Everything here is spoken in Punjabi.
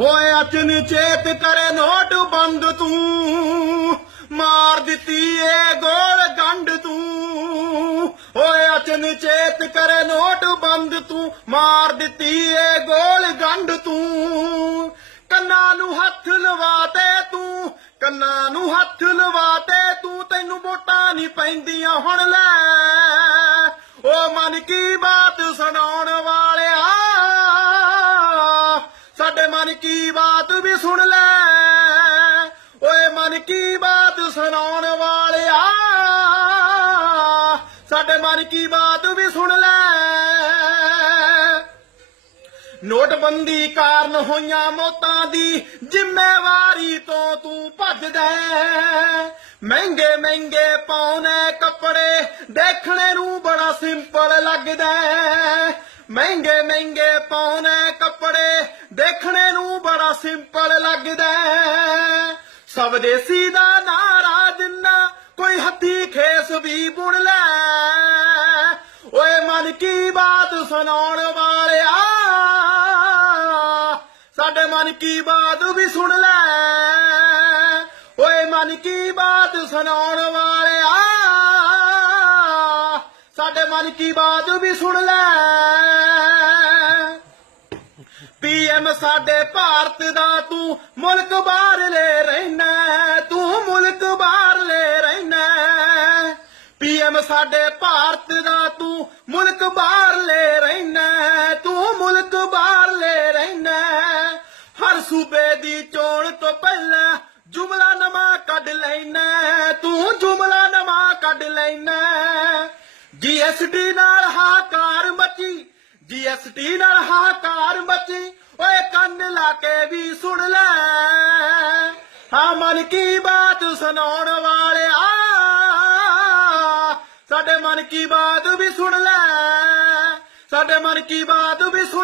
ਹੋਏ ਅਚਨ ਚੇਤ ਕਰੇ ਨੋਟ ਬੰਦ ਤੂੰ। ਮਾਰ ਦਿੱਤੀ ਏ ਗੋਲ ਗੰਢ ਤੂੰ। ਹੋਏ ਅਚਨ ਚੇਤ ਕਰੇ ਨੋਟ ਬੰਦ ਤੂੰ। ਮਾਰ ਦਿੱਤੀ ਏ ਗੋਲ ਗੰਢ ਤੂੰ। ਕੰਨਾਂ ਨੂੰ ਹੱਥ ਲਵਾਤੇ ਤੂੰ। ਕੰਨਾਂ ਨੂੰ ਹੱਥ ਲਵਾਤੇ ਤੂੰ। ਤੈਨੂੰ ਵੋਟਾਂ ਨਹੀਂ ਪੈਂਦੀਆਂ ਹੁਣ ਲੈ। ਓ ਮਨ ਕੀ ਬਾਤ ਸੁਣਾਉਣ ਵਾਲੇ ਸਾਡੇ ਮਨ ਕੀ ਬਾਤ ਵੀ ਸੁਣ ਲੈ। ਓਏ ਮਨ ਕੀ ਬਾਤ ਸੁਣਾਉਣ ਵਾਲਿਆ। ਸਾਡੇ ਮਨ ਕੀ ਬਾਤ ਵੀ ਸੁਣ ਲੈ। ਨੋਟਬੰਦੀ ਕਾਰਨ ਹੋਈਆਂ ਮੌਤਾਂ ਦੀ ਜ਼ਿੰਮੇਵਾਰੀ ਤੋਂ ਤੂੰ ਭੱਜਦਾ ਮਹਿੰਗੇ ਮਹਿੰਗੇ ਪਾਉਨੇ ਕੱਪੜੇ ਦੇਖਣੇ ਨੂੰ ਬੜਾ ਸਿੰਪਲ ਲੱਗਦਾ। ਮਹਿੰਗੇ ਮਹਿੰਗੇ ਪਾਉਨੇ ਕੱਪੜੇ ਸਿੰਪਲ ਲੱਗਦਾ ਹੈ। ਸਵਦੇਸੀ ਦਾ ਨਾਰਾ ਜਿੰਨਾ ਕੋਈ ਹੱਥੀ ਖੇਸ ਵੀ ਬੁਣ ਲੈ। ਓਏ ਮਨ ਕੀ ਬਾਤ ਸੁਣਾਉਣ ਵਾਲਿਆ। ਸਾਡੇ ਮਨ ਕੀ ਬਾਤ ਵੀ ਸੁਣ ਲੈ। ਓਏ ਮਨ ਕੀ ਬਾਤ ਸੁਣਾਉਣ ਵਾਲਿਆ। ਸਾਡੇ ਮਨ ਕੀ ਬਾਤ ਵੀ ਸੁਣ ਲੈ। ਪੀਐਮ ਸਾਡੇ ਭਾਰਤ ਦਾ, ਤੂੰ ਮੁਲਕ ਬਾਹਰਲੇ ਰਹਿਣਾ ਤੂੰ ਮੁਲਕ ਬਾਹਰਲੇ ਰਹਿਣਾ ਪੀਐਮ ਸਾਡੇ ਭਾਰਤ ਦਾ, ਤੂੰ ਮੁਲਕ ਬਾਹਰਲੇ ਰਹਿਣਾ ਤੂੰ ਮੁਲਕ ਬਾਹਰਲੇ ਰਹਿਣਾ ਹਰ ਸੂਬੇ ਦੀ ਚੋਣ ਤੋਂ ਪਹਿਲਾਂ ਜੁਮਲਾ ਨਵਾਂ ਕੱਢ ਲੈਣਾ ਤੂੰ ਜੁਮਲਾ ਨਵਾਂ ਕੱਢ ਲੈਣਾ ਜੀਐਸਟੀ ਨਾਲ ਹਾਕਾਰ ਮਚੀ, ਜੀਐਸਟੀ ਨਾਲ ਹਾਕਾਰ ਮਚੀ ਲਾ ਕੇ ਵੀ ਸੁਣ ਲੈ। ਹਾਂ, ਮਨ ਕੀ ਬਾਤ ਸੁਣਾਉਣ ਵਾਲਿਆ। ਸਾਡੇ ਮਨ ਕੀ ਬਾਤ ਵੀ ਸੁਣ ਲੈ। ਸਾਡੇ ਮਨ ਕੀ ਬਾਤ ਵੀ ਸੁਣ